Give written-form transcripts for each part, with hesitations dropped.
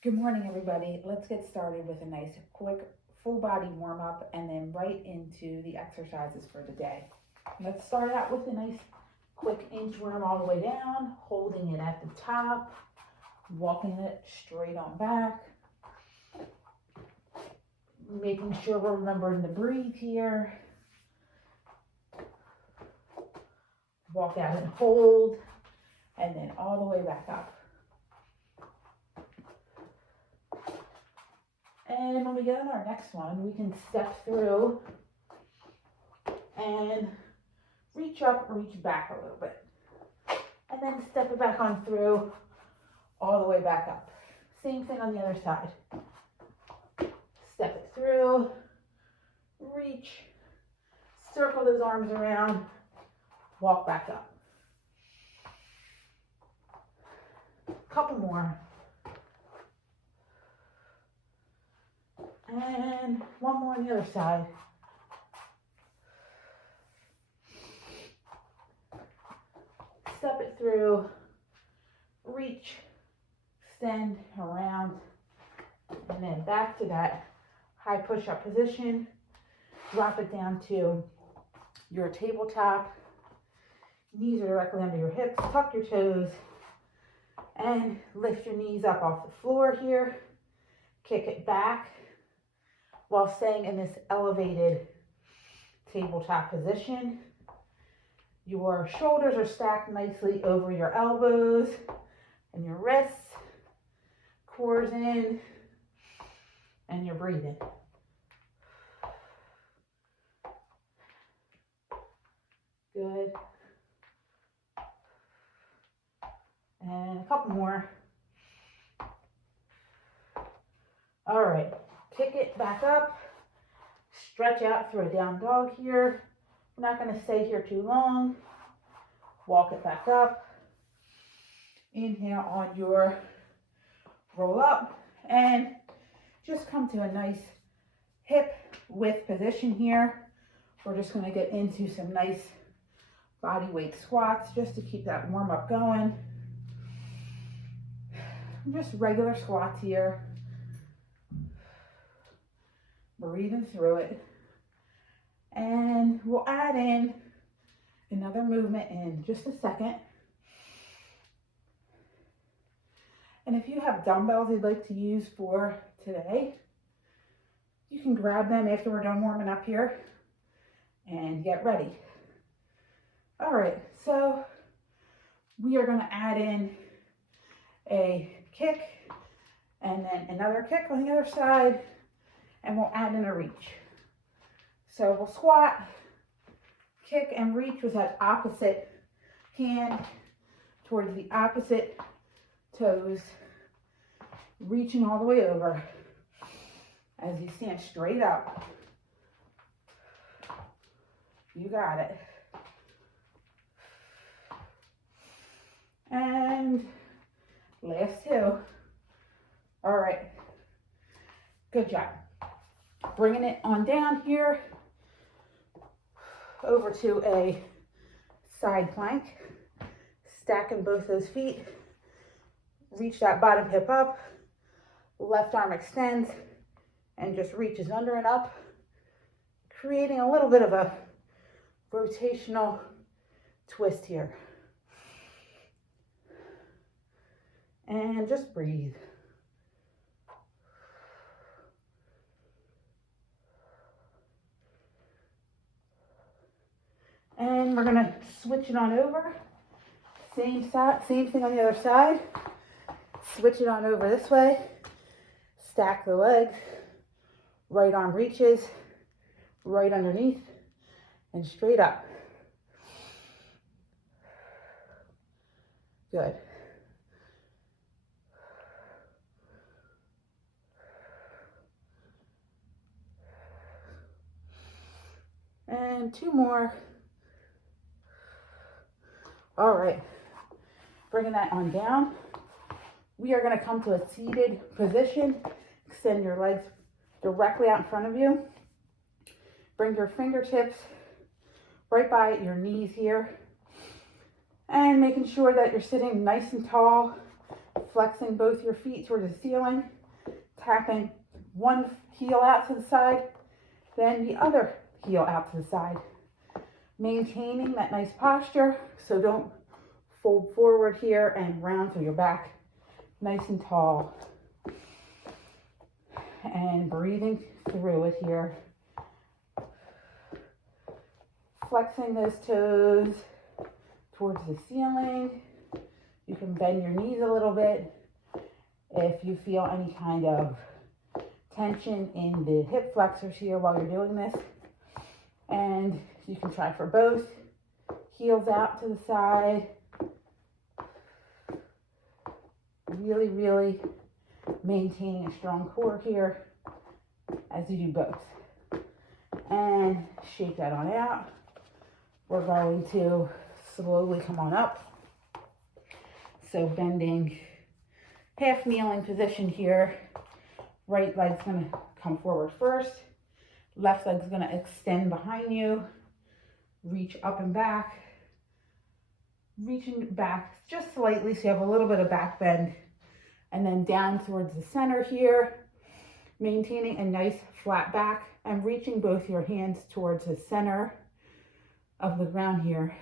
Good morning, everybody. Let's get started with a nice, quick, full body warm up and then right into the exercises for the day. Let's start out with a nice, quick inchworm all the way down, holding it at the top, walking it straight on back, making sure we're remembering to breathe here. Walk out and hold, and then all the way back up. And when we get on our next one, we can step through and reach up, reach back a little bit. And then step it back on through, all the way back up. Same thing on the other side. Step it through, reach, circle those arms around, walk back up. Couple more. And one more on the other side. Step it through, reach, extend around, and then back to that high push-up position. Drop it down to your tabletop. Knees are directly under your hips. Tuck your toes and lift your knees up off the floor here. Kick it back while staying in this elevated tabletop position. Your shoulders are stacked nicely over your elbows and your wrists. Core's in, and you're breathing. Good. And a couple more. All right, kick it back up. Stretch out through a down dog here. We're not going to stay here too long. Walk it back up. Inhale on your roll up and just come to a nice hip width position here. We're just going to get into some nice body weight squats just to keep that warm up going. Just regular squats here. Breathing through it. And we'll add in another movement in just a second. And if you have dumbbells you'd like to use for today, you can grab them after we're done warming up here and get ready. All right, so we are going to add in a kick and then another kick on the other side, and we'll add in a reach. So we'll squat, kick, and reach with that opposite hand towards the opposite toes, reaching all the way over as you stand straight up. You got it. And last two. All right. Good job. Bringing it on down here over to a side plank. Stacking both those feet. Reach that bottom hip up. Left arm extends and just reaches under and up, creating a little bit of a rotational twist here. And just breathe. And we're gonna switch it on over. Same thing on the other side. Switch it on over this way. Stack the legs. Right arm reaches, right underneath, and straight up. Good. And two more. All right, bringing that on down. We are going to come to a seated position. Extend your legs directly out in front of you. Bring your fingertips right by your knees here. And making sure that you're sitting nice and tall, flexing both your feet towards the ceiling, tapping one heel out to the side, then the other heel out to the side. Maintaining that nice posture, so don't fold forward here and round through your back, nice and tall. And breathing through it here. Flexing those toes towards the ceiling. You can bend your knees a little bit if you feel any kind of tension in the hip flexors here while you're doing this. And you can try for both. Heels out to the side. Really, really maintaining a strong core here as you do both. And shake that on out. We're going to slowly come on up. So bending, half kneeling position here. Right leg's gonna come forward first. Left leg's gonna extend behind you. Reach up and back. Reaching back just slightly so you have a little bit of back bend. And then down towards the center here. Maintaining a nice flat back and reaching both your hands towards the center of the ground here.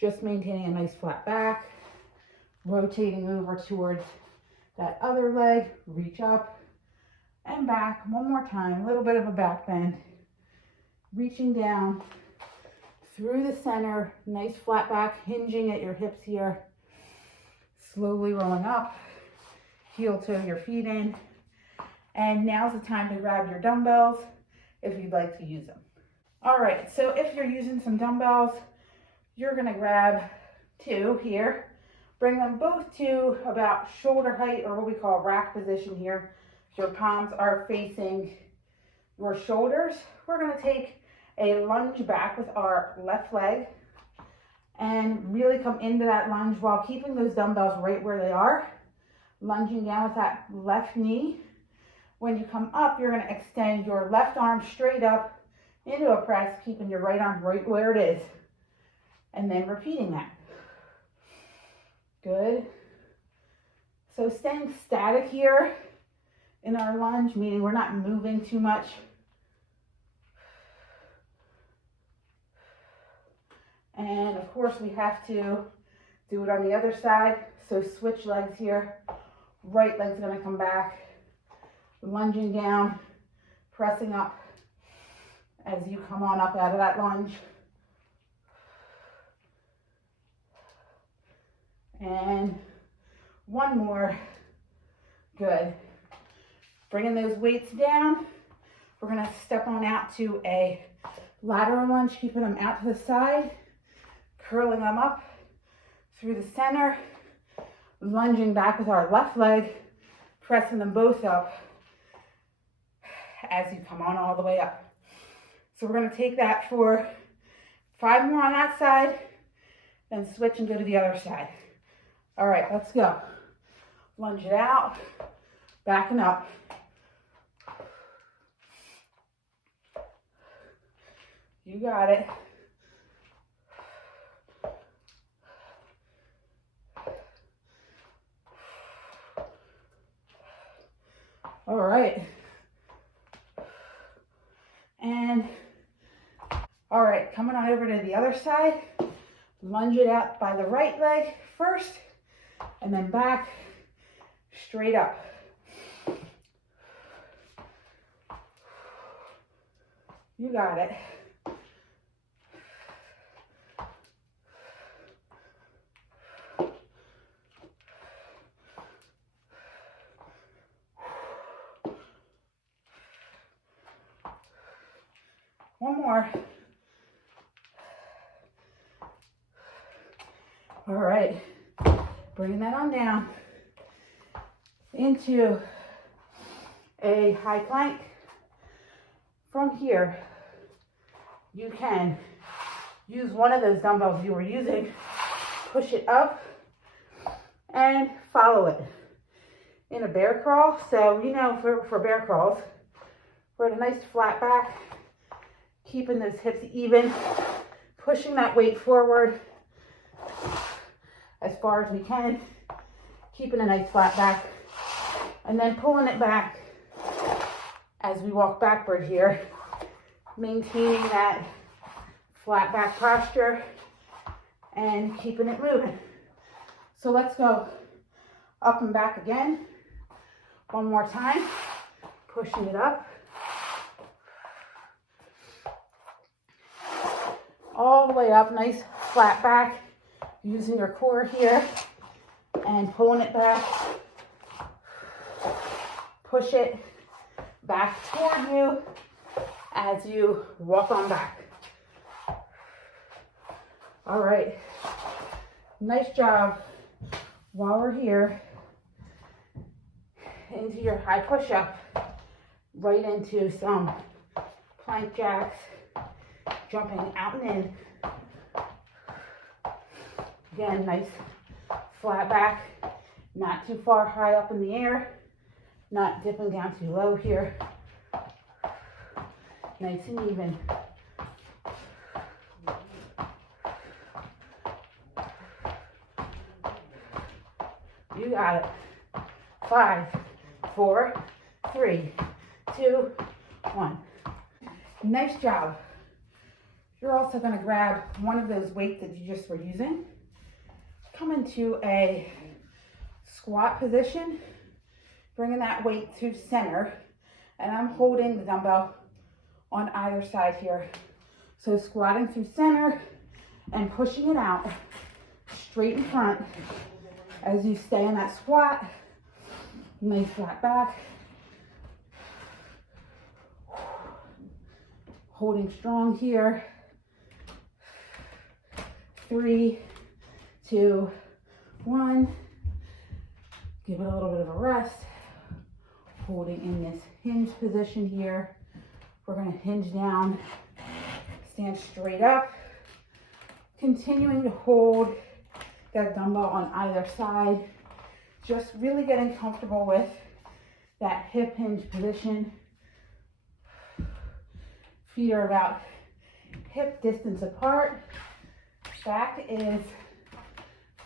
Just maintaining a nice flat back. Rotating over towards that other leg. Reach up and back. One more time. A little bit of a back bend. Reaching down through the center. Nice flat back. Hinging at your hips here. Slowly rolling up. Heel toe your feet in. And now's the time to grab your dumbbells if you'd like to use them. All right, so if you're using some dumbbells, you're gonna grab 2 here. Bring them both to about shoulder height, or what we call rack position here. Your palms are facing your shoulders. We're gonna take a lunge back with our left leg and really come into that lunge while keeping those dumbbells right where they are. Lunging down with that left knee. When you come up, you're gonna extend your left arm straight up into a press, keeping your right arm right where it is. And then repeating that. Good. So staying static here in our lunge, meaning we're not moving too much. And of course we have to do it on the other side. So switch legs here. Right leg's gonna come back. Lunging down, pressing up as you come on up out of that lunge. And one more. Good. Bringing those weights down. We're gonna step on out to a lateral lunge, keeping them out to the side, curling them up through the center, lunging back with our left leg, pressing them both up as you come on all the way up. So we're gonna take that for 5 more on that side, then switch and go to the other side. All right, let's go. Lunge it out, backing up. You got it. All right. And all right, coming on over to the other side. Lunge it out by the right leg first, and then back, straight up. You got it. One more. All right, bringing that on down into a high plank. From here, you can use one of those dumbbells you were using, push it up, and follow it in a bear crawl. So, you know, for bear crawls, we're at a nice flat back, keeping those hips even, pushing that weight forward as far as we can, keeping a nice flat back, and then pulling it back as we walk backward here, maintaining that flat back posture and keeping it moving. So let's go up and back again. One more time, pushing it up. All the way up, nice flat back, using your core here and pulling it back. Push it back toward you as you walk on back. All right, nice job. While we're here, into your high push-up, right into some plank jacks, jumping out and in. Again, nice flat back, not too far high up in the air, not dipping down too low here. Nice and even. You got it. 5, 4, 3, 2, 1. Nice job. You're also going to grab one of those weights that you just were using. Come into a squat position, bringing that weight to center, and I'm holding the dumbbell on either side here. So squatting through center and pushing it out straight in front as you stay in that squat. Nice flat back. Holding strong here. 3, 2, 1. Give it a little bit of a rest. Holding in this hinge position here. We're going to hinge down, stand straight up. Continuing to hold that dumbbell on either side. Just really getting comfortable with that hip hinge position. Feet are about hip distance apart. Back is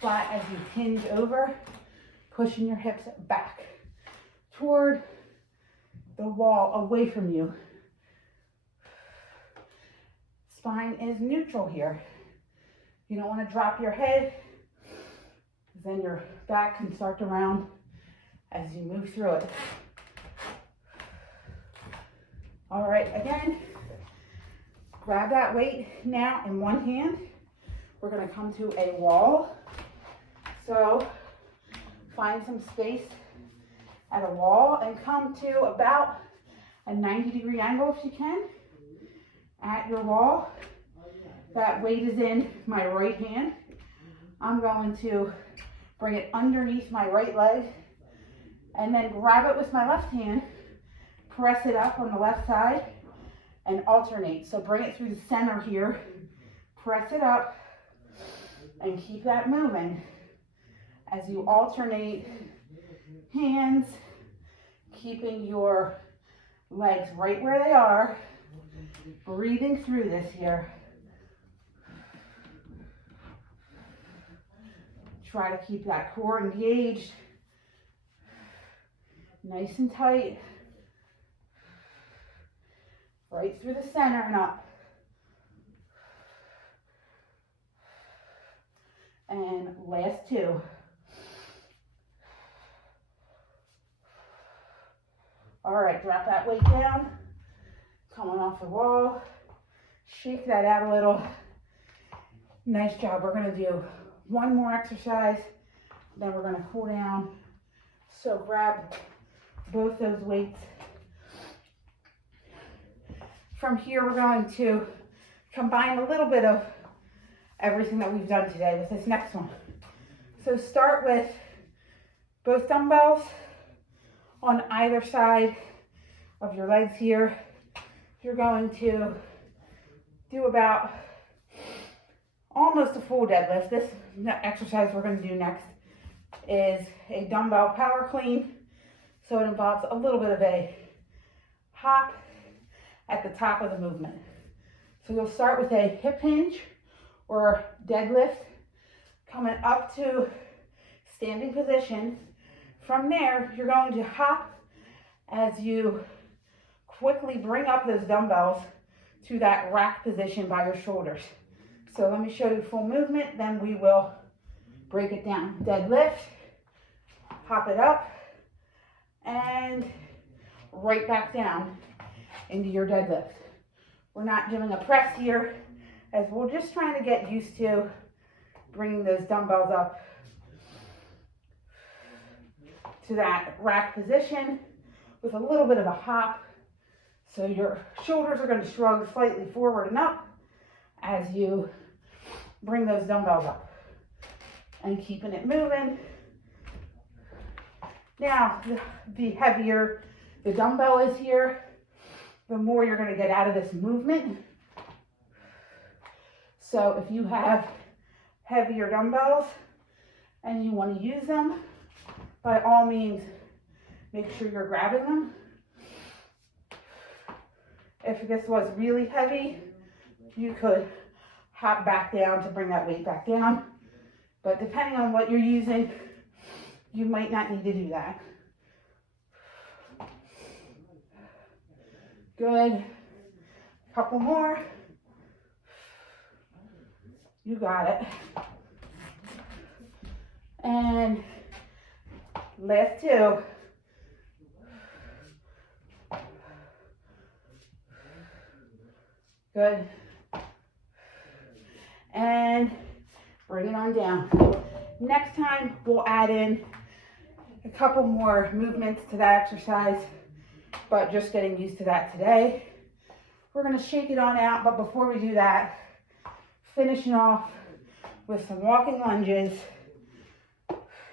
flat as you hinge over, pushing your hips back toward the wall, away from you. Spine is neutral here. You don't want to drop your head, then your back can start to round as you move through it. All right, again, grab that weight now in one hand. We're going to come to a wall. So find some space at a wall and come to about a 90-degree angle if you can at your wall. That weight is in my right hand. I'm going to bring it underneath my right leg and then grab it with my left hand, press it up on the left side and alternate. So bring it through the center here, press it up and keep that moving as you alternate hands, keeping your legs right where they are, breathing through this here. Try to keep that core engaged, nice and tight, right through the center and up. And last 2. All right, drop that weight down, coming off the wall, shake that out a little. Nice job. We're going to do one more exercise, then we're going to cool down. So grab both those weights. From here, we're going to combine a little bit of everything that we've done today with this next one. So start with both dumbbells on either side of your legs here. You're going to do about almost a full deadlift. This exercise we're going to do next is a dumbbell power clean. So it involves a little bit of a hop at the top of the movement. So you'll start with a hip hinge or deadlift, coming up to standing position. From there, you're going to hop as you quickly bring up those dumbbells to that rack position by your shoulders. So let me show you full movement, then we will break it down. Deadlift, hop it up, and right back down into your deadlift. We're not doing a press here, as we're just trying to get used to bringing those dumbbells up to that rack position with a little bit of a hop. So your shoulders are going to shrug slightly forward and up as you bring those dumbbells up and keeping it moving. Now, the heavier the dumbbell is here, the more you're going to get out of this movement. So if you have heavier dumbbells and you want to use them, by all means, make sure you're grabbing them. If this was really heavy, you could hop back down to bring that weight back down. But depending on what you're using, you might not need to do that. Good. Couple more. You got it. And last two. Good. And bring it on down. Next time, we'll add in a couple more movements to that exercise, but just getting used to that today. We're going to shake it on out, but before we do that, finishing off with some walking lunges.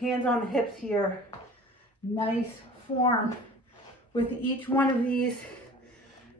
Hands on the hips here. Nice form with each one of these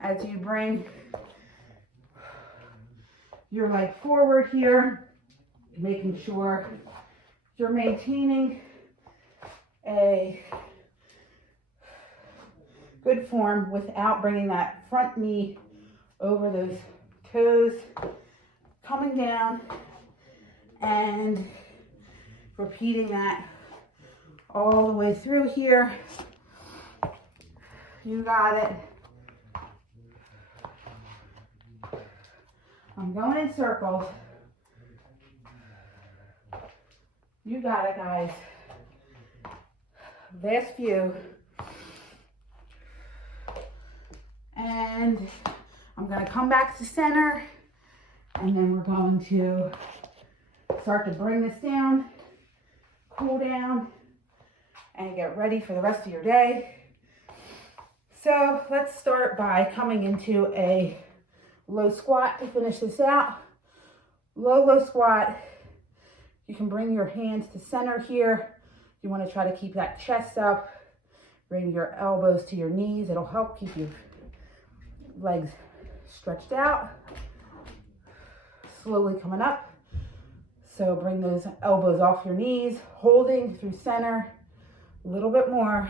as you bring your leg forward here, making sure you're maintaining a good form without bringing that front knee over those toes, coming down and repeating that all the way through here. You got it. I'm going in circles. You got it, guys. Last few. And I'm going to come back to center, and then we're going to start to bring this down, cool down, and get ready for the rest of your day. So let's start by coming into a low squat to finish this out. Low squat. You can bring your hands to center here. You want to try to keep that chest up. Bring your elbows to your knees. It'll help keep your legs stretched out. Slowly coming up. So bring those elbows off your knees, holding through center. A little bit more.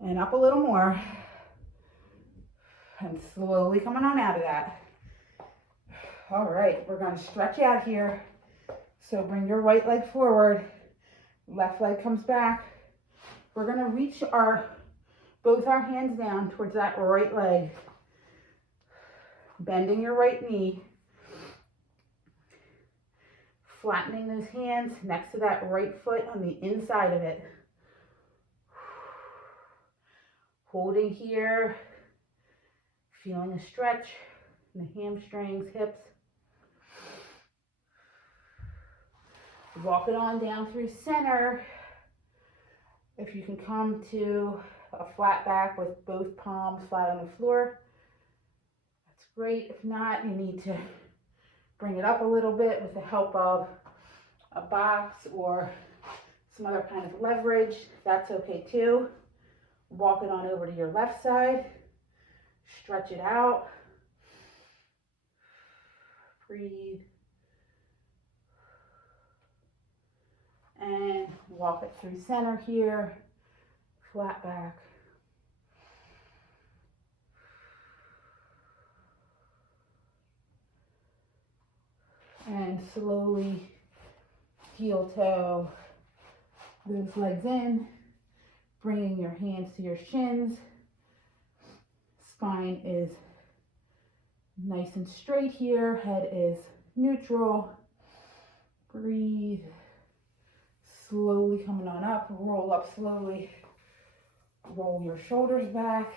And up a little more. And slowly coming on out of that. All right, we're going to stretch out here. So bring your right leg forward. Left leg comes back. We're going to reach both our hands down towards that right leg. Bending your right knee. Flattening those hands next to that right foot on the inside of it. Holding here. Feeling a stretch in the hamstrings, hips. Walk it on down through center. If you can come to a flat back with both palms flat on the floor, that's great. If not, you need to bring it up a little bit with the help of a box or some other kind of leverage. That's okay too. Walk it on over to your left side. Stretch it out. Breathe. And walk it through center here. Flat back. And slowly Heel toe those legs in, bringing your hands to your shins. Spine is nice and straight here. Head is neutral. Breathe. Slowly coming on up. Roll up slowly. Roll your shoulders back.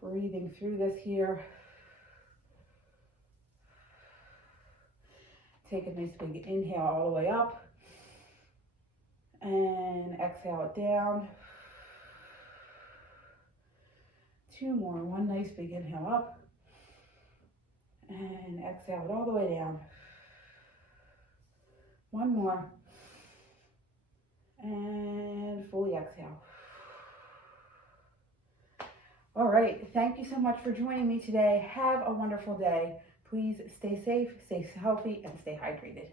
Breathing through this here. Take a nice big inhale all the way up. And exhale it down. 2 more. One nice big inhale up. And exhale it all the way down. 1 more. And fully exhale. All right. Thank you so much for joining me today. Have a wonderful day. Please stay safe, stay healthy, and stay hydrated.